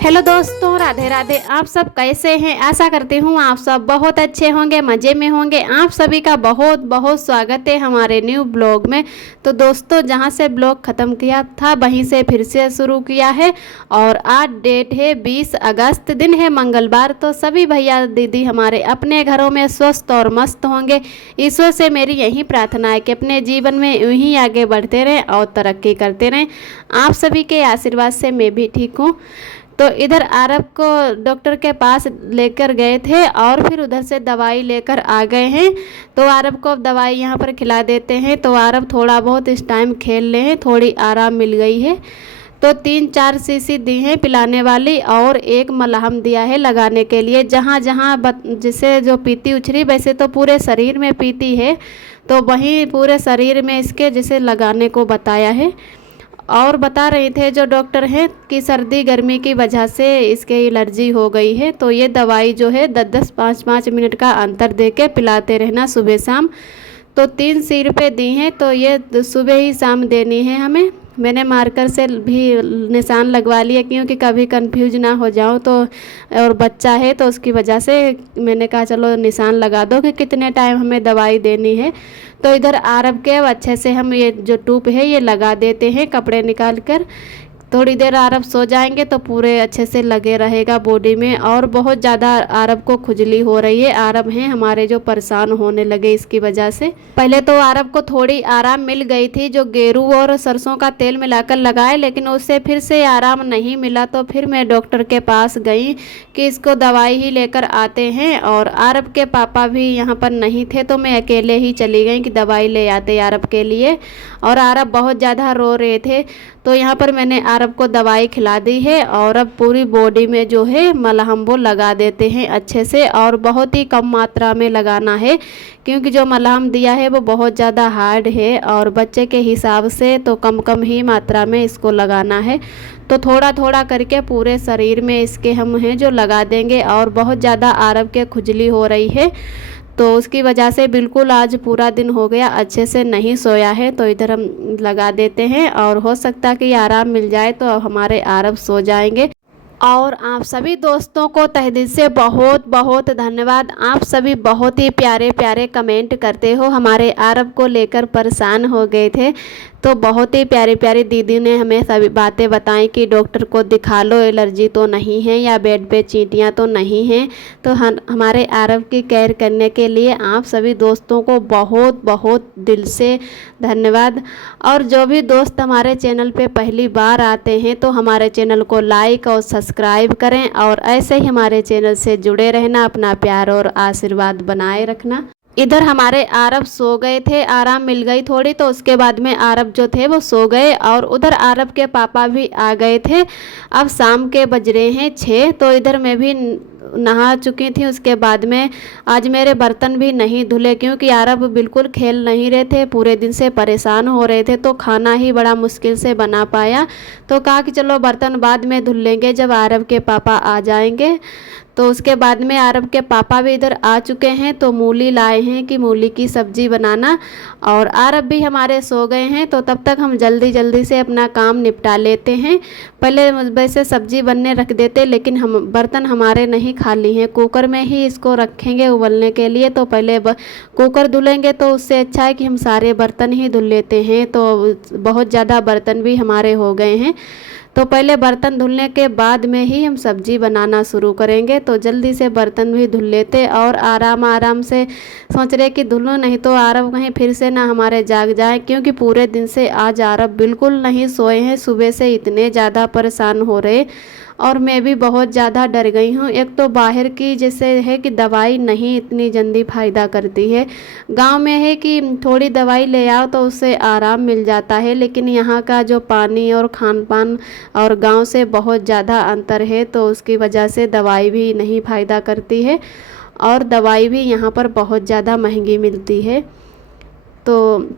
Hello दोस्तों, राधे राधे। आप सब कैसे हैं? आशा करती हूँ आप सब बहुत अच्छे होंगे, मज़े में होंगे। आप सभी का बहुत बहुत स्वागत है हमारे न्यू ब्लॉग में। तो दोस्तों, जहाँ से ब्लॉग ख़त्म किया था वहीं से फिर से शुरू किया है। और आज डेट है 20 अगस्त, दिन है मंगलवार। तो सभी भैया दीदी हमारे अपने घरों में स्वस्थ और मस्त होंगे। ईश्वर से मेरी यही प्रार्थना है कि अपने जीवन में यूँ ही आगे बढ़ते रहें और तरक्की करते रहें। आप सभी के आशीर्वाद से मैं भी ठीक हूँ। तो इधर आरब को डॉक्टर के पास लेकर गए थे और फिर उधर से दवाई लेकर आ गए हैं। तो आरब को अब दवाई यहाँ पर खिला देते हैं। तो आरब थोड़ा बहुत इस टाइम खेल रहे हैं, थोड़ी आराम मिल गई है। तो 3-4 शीशी दी हैं पिलाने वाली और एक मलहम दिया है लगाने के लिए। जहाँ जहाँ जिसे जो पीती उछरी, वैसे तो पूरे शरीर में पीती है, तो वहीं पूरे शरीर में इसके जिसे लगाने को बताया है। और बता रहे थे जो डॉक्टर हैं कि सर्दी गर्मी की वजह से इसके एलर्जी हो गई है। तो ये दवाई जो है 10-10 5-5 मिनट का अंतर दे के पिलाते रहना सुबह शाम। तो 3 सिर पे दी हैं, तो ये सुबह ही शाम देनी है हमें। मैंने मार्कर से भी निशान लगवा लिया क्योंकि कभी कंफ्यूज ना हो जाऊँ तो। और बच्चा है तो उसकी वजह से मैंने कहा चलो निशान लगा दो कि कितने टाइम हमें दवाई देनी है। तो इधर आरब के अब अच्छे से हम ये जो ट्यूब है ये लगा देते हैं कपड़े निकाल कर। थोड़ी देर आरब सो जाएंगे तो पूरे अच्छे से लगे रहेगा बॉडी में। और बहुत ज़्यादा आरब को खुजली हो रही है। आरब हैं हमारे जो परेशान होने लगे इसकी वजह से। पहले तो आरब को थोड़ी आराम मिल गई थी, जो गेरू और सरसों का तेल मिलाकर लगाए, लेकिन उससे फिर से आराम नहीं मिला। तो फिर मैं डॉक्टर के पास गई कि इसको दवाई ही लेकर आते हैं। और आरब के पापा भी यहाँ पर नहीं थे तो मैं अकेले ही चली गई कि दवाई ले आते आरब के लिए। और आरब बहुत ज़्यादा रो रहे थे। तो यहाँ पर मैंने आरब को दवाई खिला दी है और अब पूरी बॉडी में जो है मलहम वो लगा देते हैं अच्छे से। और बहुत ही कम मात्रा में लगाना है क्योंकि जो मलहम दिया है वो बहुत ज़्यादा हार्ड है और बच्चे के हिसाब से तो कम कम ही मात्रा में इसको लगाना है। तो थोड़ा थोड़ा करके पूरे शरीर में इसके हम हैं जो लगा देंगे। और बहुत ज़्यादा आरब के खुजली हो रही है तो उसकी वजह से बिल्कुल आज पूरा दिन हो गया अच्छे से नहीं सोया है। तो इधर हम लगा देते हैं और हो सकता कि आराम मिल जाए तो हमारे आरब सो जाएंगे। और आप सभी दोस्तों को तहे दिल से बहुत बहुत धन्यवाद। आप सभी बहुत ही प्यारे प्यारे कमेंट करते हो। हमारे आरब को लेकर परेशान हो गए थे तो बहुत ही प्यारी प्यारी दीदी ने हमें सभी बातें बताई कि डॉक्टर को दिखा लो, एलर्जी तो नहीं है या बेड पे चींटियाँ तो नहीं हैं। तो हमारे आरब की केयर करने के लिए आप सभी दोस्तों को बहुत बहुत दिल से धन्यवाद। और जो भी दोस्त हमारे चैनल पे पहली बार आते हैं तो हमारे चैनल को लाइक और सब्सक्राइब करें और ऐसे ही हमारे चैनल से जुड़े रहना, अपना प्यार और आशीर्वाद बनाए रखना। इधर हमारे आरब सो गए थे, आराम मिल गई थोड़ी, तो उसके बाद में आरब जो थे वो सो गए। और उधर आरब के पापा भी आ गए थे। अब शाम के बज रहे हैं 6। तो इधर मैं भी नहा चुकी थी। उसके बाद में आज मेरे बर्तन भी नहीं धुले क्योंकि आरब बिल्कुल खेल नहीं रहे थे, पूरे दिन से परेशान हो रहे थे। तो खाना ही बड़ा मुश्किल से बना पाया। तो कहा कि चलो बर्तन बाद में धुल लेंगे जब आरब के पापा आ जाएंगे। तो उसके बाद में आरब के पापा भी इधर आ चुके हैं तो मूली लाए हैं कि मूली की सब्ज़ी बनाना। और आरब भी हमारे सो गए हैं तो तब तक हम जल्दी जल्दी से अपना काम निपटा लेते हैं। पहले वैसे सब्ज़ी बनने रख देते लेकिन हम बर्तन हमारे नहीं खाली हैं, कुकर में ही इसको रखेंगे उबलने के लिए। तो पहले कुकर धुलेंगे तो उससे अच्छा है कि हम सारे बर्तन ही धुल लेते हैं। तो बहुत ज़्यादा बर्तन भी हमारे हो गए हैं। तो पहले बर्तन धुलने के बाद में ही हम सब्ज़ी बनाना शुरू करेंगे। तो जल्दी से बर्तन भी धुल लेते और आराम आराम से सोच रहे कि धुलो नहीं तो आरब कहीं फिर से ना हमारे जाग जाए क्योंकि पूरे दिन से आज आरब बिल्कुल नहीं सोए हैं। सुबह से इतने ज़्यादा परेशान हो रहे और मैं भी बहुत ज़्यादा डर गई हूँ। एक तो बाहर की जैसे है कि दवाई नहीं इतनी जल्दी फ़ायदा करती है। गांव में है कि थोड़ी दवाई ले आओ तो उससे आराम मिल जाता है, लेकिन यहाँ का जो पानी और खान पान और गांव से बहुत ज़्यादा अंतर है। तो उसकी वजह से दवाई भी नहीं फ़ायदा करती है और दवाई भी यहाँ पर बहुत ज़्यादा महंगी मिलती है। तो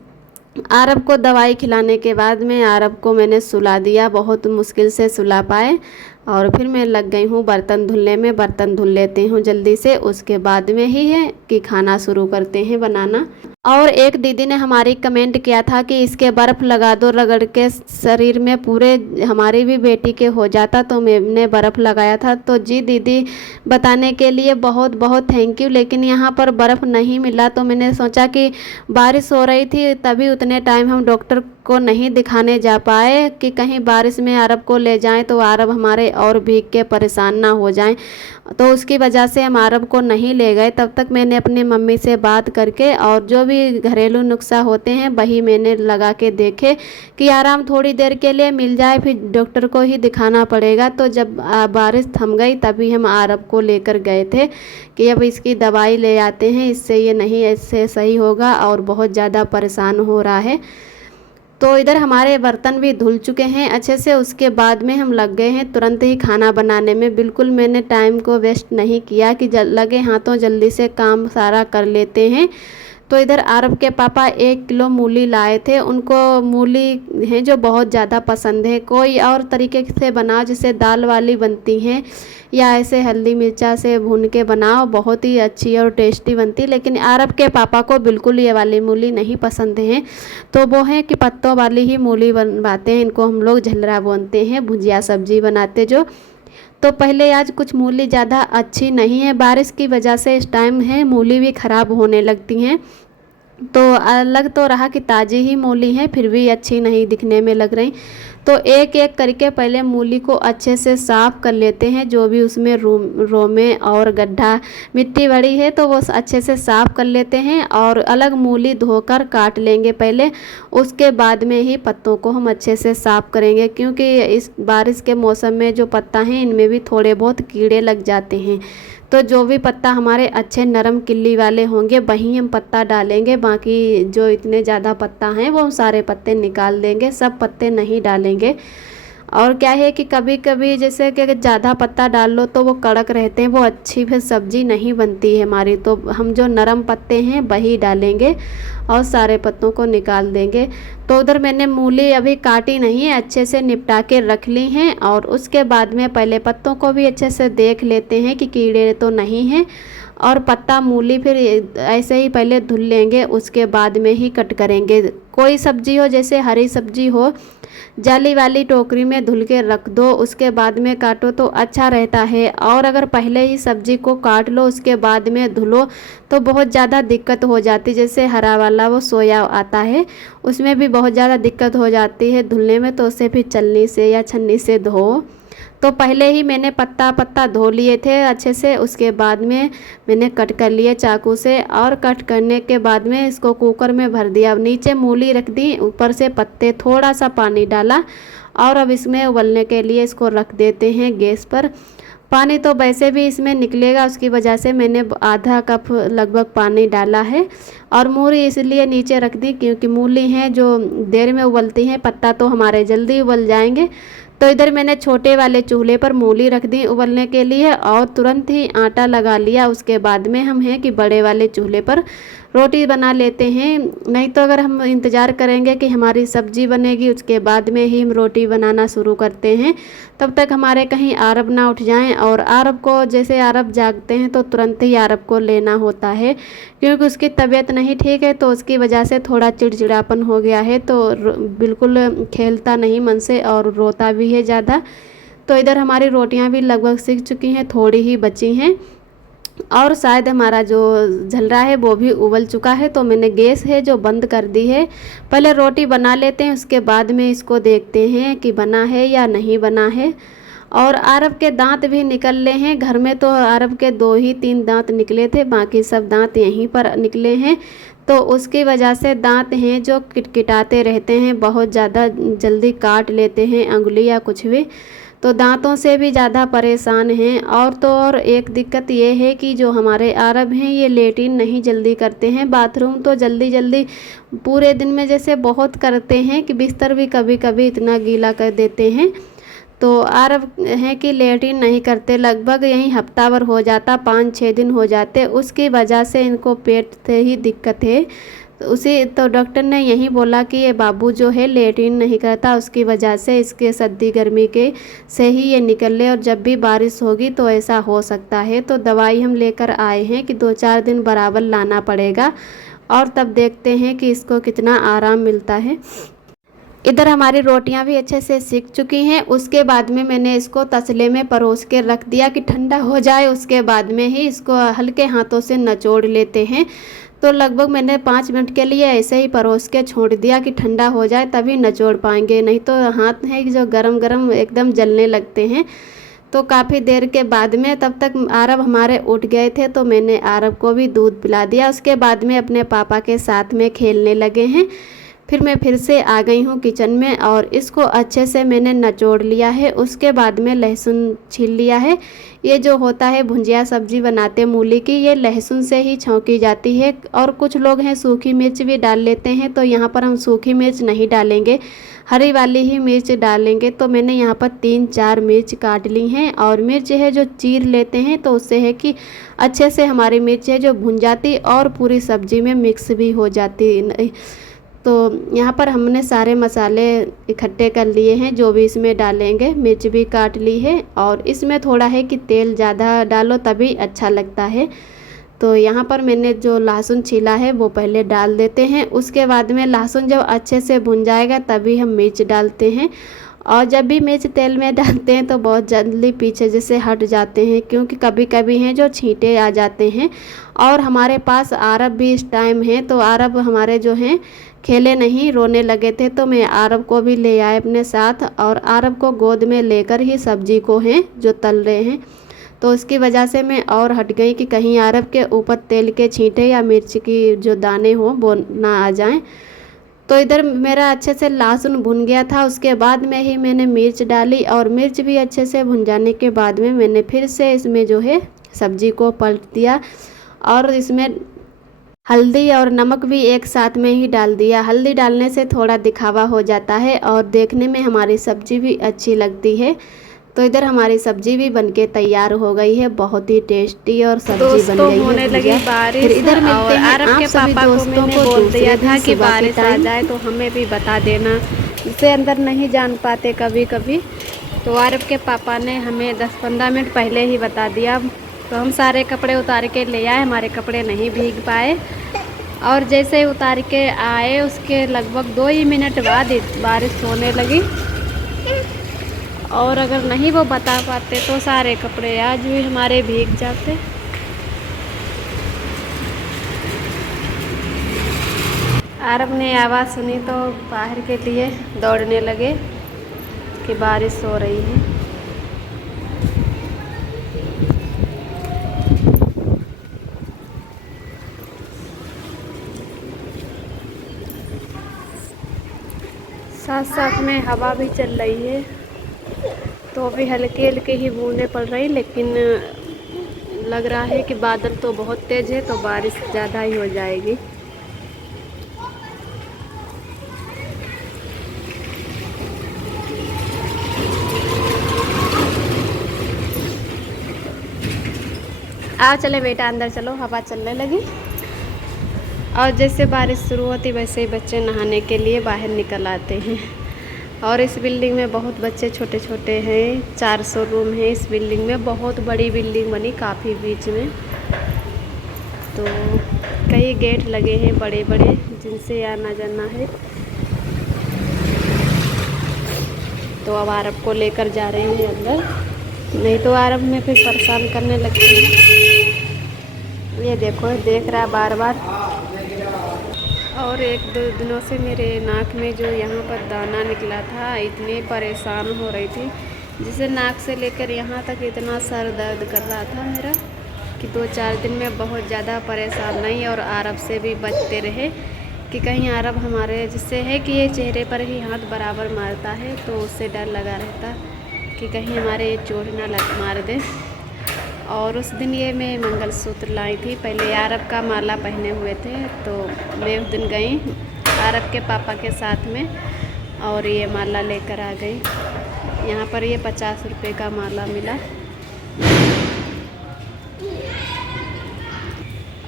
आरब को दवाई खिलाने के बाद में आरब को मैंने सुला दिया, बहुत मुश्किल से सुला पाए। और फिर मैं लग गई हूँ बर्तन धुलने में। बर्तन धुल लेती हूँ जल्दी से, उसके बाद में ही है कि खाना शुरू करते हैं बनाना। और एक दीदी ने हमारी कमेंट किया था कि इसके बर्फ़ लगा दो रगड़ के शरीर में पूरे, हमारी भी बेटी के हो जाता, तो मैंने बर्फ़ लगाया था। तो जी दीदी, बताने के लिए बहुत बहुत थैंक यू। लेकिन यहाँ पर बर्फ़ नहीं मिला, तो मैंने सोचा कि बारिश हो रही थी तभी उतने टाइम हम डॉक्टर को नहीं दिखाने जा पाए कि कहीं बारिश में अरब को ले जाएं तो अरब हमारे और भीग के परेशान ना हो जाएं, तो उसकी वजह से हम अरब को नहीं ले गए। तब तक मैंने अपनी मम्मी से बात करके और जो भी घरेलू नुस्खा होते हैं वही मैंने लगा के देखे कि आराम थोड़ी देर के लिए मिल जाए, फिर डॉक्टर को ही दिखाना पड़ेगा। तो जब बारिश थम गई तभी हम अरब को लेकर गए थे कि अब इसकी दवाई ले आते हैं, इससे ये नहीं ऐसे सही होगा और बहुत ज़्यादा परेशान हो रहा है। तो इधर हमारे बर्तन भी धुल चुके हैं अच्छे से। उसके बाद में हम लग गए हैं तुरंत ही खाना बनाने में। बिल्कुल मैंने टाइम को वेस्ट नहीं किया कि लगे हाथों जल्दी से काम सारा कर लेते हैं। तो इधर आरब के पापा 1 किलो मूली लाए थे। उनको मूली है जो बहुत ज़्यादा पसंद है। कोई और तरीके से बनाओ, जैसे दाल वाली बनती हैं या ऐसे हल्दी मिर्चा से भून के बनाओ, बहुत ही अच्छी और टेस्टी बनती। लेकिन आरब के पापा को बिल्कुल ये वाली मूली नहीं पसंद है, तो वो है कि पत्तों वाली ही मूली बनवाते हैं। इनको हम लोग झलरा बोलते हैं, भुजिया सब्जी बनाते जो। तो पहले आज कुछ मूली ज़्यादा अच्छी नहीं है, बारिश की वजह से इस टाइम है मूली भी ख़राब होने लगती हैं। तो लग तो रहा कि ताज़ी ही मूली है, फिर भी अच्छी नहीं दिखने में लग रही। तो एक एक करके पहले मूली को अच्छे से साफ़ कर लेते हैं, जो भी उसमें रोमे और गड्ढा मिट्टी बड़ी है तो वो अच्छे से साफ़ कर लेते हैं। और अलग मूली धोकर काट लेंगे पहले, उसके बाद में ही पत्तों को हम अच्छे से साफ़ करेंगे, क्योंकि इस बारिश के मौसम में जो पत्ता हैं इनमें भी थोड़े बहुत कीड़े लग जाते हैं। तो जो भी पत्ता हमारे अच्छे नरम किल्ली वाले होंगे वहीं हम पत्ता डालेंगे, बाकी जो इतने ज़्यादा पत्ता हैं वो सारे पत्ते निकाल देंगे, सब पत्ते नहीं डालेंगे। और क्या है कि कभी कभी जैसे कि ज़्यादा पत्ता डाल लो तो वो कड़क रहते हैं, वो अच्छी फिर सब्ज़ी नहीं बनती है हमारी। तो हम जो नरम पत्ते हैं वही डालेंगे और सारे पत्तों को निकाल देंगे। तो उधर मैंने मूली अभी काटी नहीं है, अच्छे से निपटा के रख ली हैं। और उसके बाद में पहले पत्तों को भी अच्छे से देख लेते हैं कि कीड़े तो नहीं हैं। और पत्ता मूली फिर ऐसे ही पहले धुल लेंगे, उसके बाद में ही कट करेंगे। कोई सब्जी हो, जैसे हरी सब्जी हो, जाली वाली टोकरी में धुल के रख दो, उसके बाद में काटो तो अच्छा रहता है। और अगर पहले ही सब्जी को काट लो उसके बाद में धुलो तो बहुत ज़्यादा दिक्कत हो जाती। जैसे हरा वाला वो सोया आता है, उसमें भी बहुत ज़्यादा दिक्कत हो जाती है धुलने में, तो उसे फिर छलनी से या छन्नी से धो। तो पहले ही मैंने पत्ता पत्ता धो लिए थे अच्छे से, उसके बाद में मैंने कट कर लिए चाकू से। और कट करने के बाद में इसको कुकर में भर दिया, नीचे मूली रख दी, ऊपर से पत्ते, थोड़ा सा पानी डाला। और अब इसमें उबलने के लिए इसको रख देते हैं गैस पर। पानी तो वैसे भी इसमें निकलेगा, उसकी वजह से मैंने आधा कप लगभग पानी डाला है। और मूली इसलिए नीचे रख दी क्योंकि मूली हैं जो देर में उबलती हैं, पत्ता तो हमारे जल्दी उबल जाएंगे। तो इधर मैंने छोटे वाले चूल्हे पर मूली रख दी उबलने के लिए और तुरंत ही आटा लगा लिया। उसके बाद में हम हैं कि बड़े वाले चूल्हे पर रोटी बना लेते हैं। नहीं तो अगर हम इंतज़ार करेंगे कि हमारी सब्जी बनेगी उसके बाद में ही हम रोटी बनाना शुरू करते हैं, तब तक हमारे कहीं आरब ना उठ जाएं। और आरब को, जैसे आरब जागते हैं तो तुरंत ही आरब को लेना होता है, क्योंकि उसकी तबीयत नहीं ठीक है, तो उसकी वजह से थोड़ा चिड़चिड़ापन हो गया है, तो बिल्कुल खेलता नहीं मन से और रोता भी है ज़्यादा। तो इधर हमारी रोटियां भी लगभग सिक चुकी हैं, थोड़ी ही बची हैं। और शायद हमारा जो झलरा है वो भी उबल चुका है, तो मैंने गैस है जो बंद कर दी है। पहले रोटी बना लेते हैं, उसके बाद में इसको देखते हैं कि बना है या नहीं बना है। और आरब के दांत भी निकल ले हैं, घर में तो आरब के 2 ही 3 दांत निकले थे, बाकी सब दांत यहीं पर निकले हैं। तो उसकी वजह से दांत हैं जो किटकिटाते रहते हैं, बहुत ज़्यादा जल्दी काट लेते हैं अंगुली या कुछ भी, तो दांतों से भी ज़्यादा परेशान हैं। और तो और एक दिक्कत ये है कि जो हमारे आरब हैं ये लेटिन नहीं जल्दी करते हैं, बाथरूम तो जल्दी जल्दी पूरे दिन में जैसे बहुत करते हैं कि बिस्तर भी कभी कभी इतना गीला कर देते हैं। तो आरब हैं कि लेटिन नहीं करते, लगभग यहीं हफ्ता भर हो जाता, 5-6 दिन हो जाते, उसकी वजह से इनको पेट से ही दिक्कत है। तो डॉक्टर ने यही बोला कि ये बाबू जो है लेटरिन नहीं करता, उसकी वजह से इसके सर्दी गर्मी के से ही ये निकले और जब भी बारिश होगी तो ऐसा हो सकता है। तो दवाई हम लेकर आए हैं कि 2-4 दिन बराबर लाना पड़ेगा और तब देखते हैं कि इसको कितना आराम मिलता है। इधर हमारी रोटियां भी अच्छे से सिक चुकी हैं। उसके बाद में मैंने इसको तसले में परोस के रख दिया कि ठंडा हो जाए, उसके बाद में ही इसको हल्के हाथों से निचोड़ लेते हैं। तो लगभग मैंने 5 मिनट के लिए ऐसे ही परोस के छोड़ दिया कि ठंडा हो जाए तभी निचोड़ पाएंगे, नहीं तो हाथ है जो गरम गरम एकदम जलने लगते हैं। तो काफ़ी देर के बाद में तब तक आरब हमारे उठ गए थे, तो मैंने आरब को भी दूध पिला दिया। उसके बाद में अपने पापा के साथ में खेलने लगे हैं। फिर मैं फिर से आ गई हूँ किचन में और इसको अच्छे से मैंने निचोड़ लिया है। उसके बाद में लहसुन छील लिया है। ये जो होता है भुंजिया सब्जी बनाते मूली की, ये लहसुन से ही छौंकी जाती है और कुछ लोग हैं सूखी मिर्च भी डाल लेते हैं। तो यहाँ पर हम सूखी मिर्च नहीं डालेंगे, हरी वाली ही मिर्च डालेंगे। तो मैंने यहाँ पर 3-4 मिर्च काट ली हैं और मिर्च है जो चीर लेते हैं तो उससे है कि अच्छे से हमारी मिर्च है जो भुन जाती और पूरी सब्जी में मिक्स भी हो जाती। तो यहाँ पर हमने सारे मसाले इकट्ठे कर लिए हैं जो भी इसमें डालेंगे। मिर्च भी काट ली है और इसमें थोड़ा है कि तेल ज़्यादा डालो तभी अच्छा लगता है। तो यहाँ पर मैंने जो लहसुन छीला है वो पहले डाल देते हैं। उसके बाद में लहसुन जब अच्छे से भुन जाएगा तभी हम मिर्च डालते हैं। और जब भी मिर्च तेल में डालते हैं तो बहुत जल्दी पीछे जैसे हट जाते हैं, क्योंकि कभी कभी हैं जो छींटे आ जाते हैं। और हमारे पास आरब भी इस टाइम है, तो आरब हमारे जो हैं खेले नहीं, रोने लगे थे। तो मैं आरब को भी ले आए अपने साथ और आरब को गोद में लेकर ही सब्जी को हैं जो तल रहे हैं। तो उसकी वजह से मैं और हट गई कि कहीं आरब के ऊपर तेल के छींटे या मिर्च की जो दाने हो वो ना आ जाएं। तो इधर मेरा अच्छे से लहसुन भुन गया था। उसके बाद में ही मैंने मिर्च डाली और मिर्च भी अच्छे से भुन जाने के बाद में मैंने फिर से इसमें जो है सब्जी को पलट दिया और इसमें हल्दी और नमक भी एक साथ में ही डाल दिया। हल्दी डालने से थोड़ा दिखावा हो जाता है और देखने में हमारी सब्जी भी अच्छी लगती है। तो इधर हमारी सब्जी भी बनके तैयार हो गई है, बहुत ही टेस्टी और सब्जी बन गई है। होने लगी बारिश। फिर इधर मिलते हैं आप सभी दोस्तों को। बोल दिया था कि बारिश आ जाए तो हमें भी बता देना, इसे अंदर नहीं जान पाते कभी कभी। तो आरब के पापा ने हमें 10-15 मिनट पहले ही बता दिया। तो हम सारे कपड़े उतार के ले आए, हमारे कपड़े नहीं भीग पाए। और जैसे ही उतार के आए उसके लगभग 2 ही मिनट बाद बारिश होने लगी। और अगर नहीं वो बता पाते तो सारे कपड़े आज भी हमारे भीग जाते। आरब ने आवाज़ सुनी तो बाहर के लिए दौड़ने लगे कि बारिश हो रही है। साथ साथ में हवा भी चल रही है, तो अभी हल्के हल्के ही बूंदें पड़ रही, लेकिन लग रहा है कि बादल तो बहुत तेज़ है तो बारिश ज़्यादा ही हो जाएगी। आओ चले बेटा अंदर चलो, हवा चलने लगी। और जैसे बारिश शुरू होती वैसे ही बच्चे नहाने के लिए बाहर निकल आते हैं। और इस बिल्डिंग में बहुत बच्चे छोटे छोटे हैं। 400 रूम है इस बिल्डिंग में, बहुत बड़ी बिल्डिंग बनी काफ़ी बीच में। तो कई गेट लगे हैं बड़े बड़े जिनसे आना जाना है। तो अब आरब को लेकर जा रहे हैं अंदर, नहीं तो आरब में फिर परेशान करने लगते हैं। ये देखो देख रहा बार बार। और 1-2 दिनों से मेरे नाक में जो यहाँ पर दाना निकला था, इतनी परेशान हो रही थी, जिसे नाक से लेकर यहाँ तक इतना सर दर्द कर रहा था मेरा कि 2-4 दिन में बहुत ज़्यादा परेशान नहीं। और आरब से भी बचते रहे कि कहीं आरब हमारे जिससे है कि ये चेहरे पर ही हाथ बराबर मारता है, तो उससे डर लगा रहता कि कहीं हमारे ये चोट ना लग मार दे। और उस दिन ये मैं मंगलसूत्र लाई थी, पहले आरब का माला पहने हुए थे। तो मैं उस दिन गई आरब के पापा के साथ में और ये माला लेकर आ गई। यहाँ पर ये 50 रुपये का माला मिला।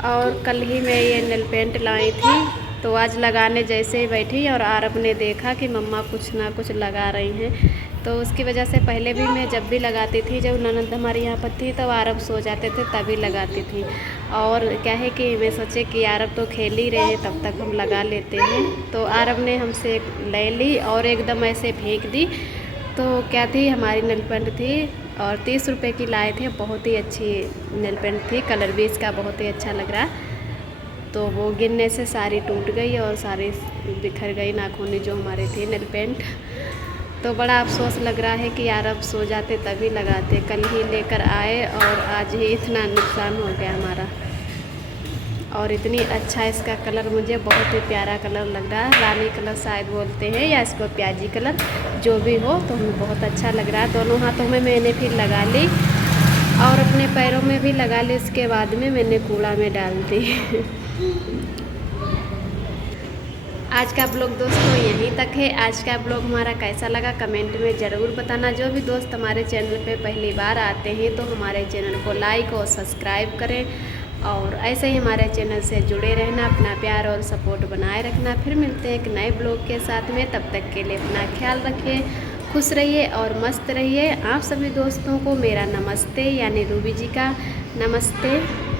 और कल ही मैं ये नेल पेंट लाई थी, तो आज लगाने जैसे ही बैठी और आरब ने देखा कि मम्मा कुछ ना कुछ लगा रही हैं, तो उसकी वजह से पहले भी मैं जब भी लगाती थी, जब ननद हमारे यहाँ पर थी तब आरब सो जाते थे तभी लगाती थी। और क्या है कि मैं सोचे कि आरब तो खेल ही रहे हैं, तब तक हम लगा लेते हैं। तो आरब ने हमसे ले ली और एकदम ऐसे फेंक दी। तो क्या थी, हमारी नेल पेंट थी और 30 रुपये की लाए थे। बहुत ही अच्छी नेल पेंट थी, कलर भी इसका बहुत ही अच्छा लग रहा। तो वो गिरने से सारी टूट गई और सारी बिखर गई नाखूनी जो हमारे थे नेल पेंट। तो बड़ा अफसोस लग रहा है कि यार अब सो जाते तभी लगाते, कल ही लेकर आए और आज ही इतना नुकसान हो गया हमारा। और इतनी अच्छा इसका कलर, मुझे बहुत ही प्यारा कलर लग रहा है, रानी कलर शायद बोलते हैं या इसको प्याजी कलर, जो भी हो तो हमें बहुत अच्छा लग रहा है। दोनों हाथों में मैंने फिर लगा ली और अपने पैरों में भी लगा ली। इसके बाद में मैंने कूड़ा में डाल दी। आज का ब्लॉग दोस्तों यहीं तक है। आज का ब्लॉग हमारा कैसा लगा कमेंट में ज़रूर बताना। जो भी दोस्त हमारे चैनल पे पहली बार आते हैं तो हमारे चैनल को लाइक और सब्सक्राइब करें और ऐसे ही हमारे चैनल से जुड़े रहना, अपना प्यार और सपोर्ट बनाए रखना। फिर मिलते हैं एक नए ब्लॉग के साथ में, तब तक के लिए अपना ख्याल रखिए, खुश रहिए और मस्त रहिए। आप सभी दोस्तों को मेरा नमस्ते, यानी रूबी जी का नमस्ते।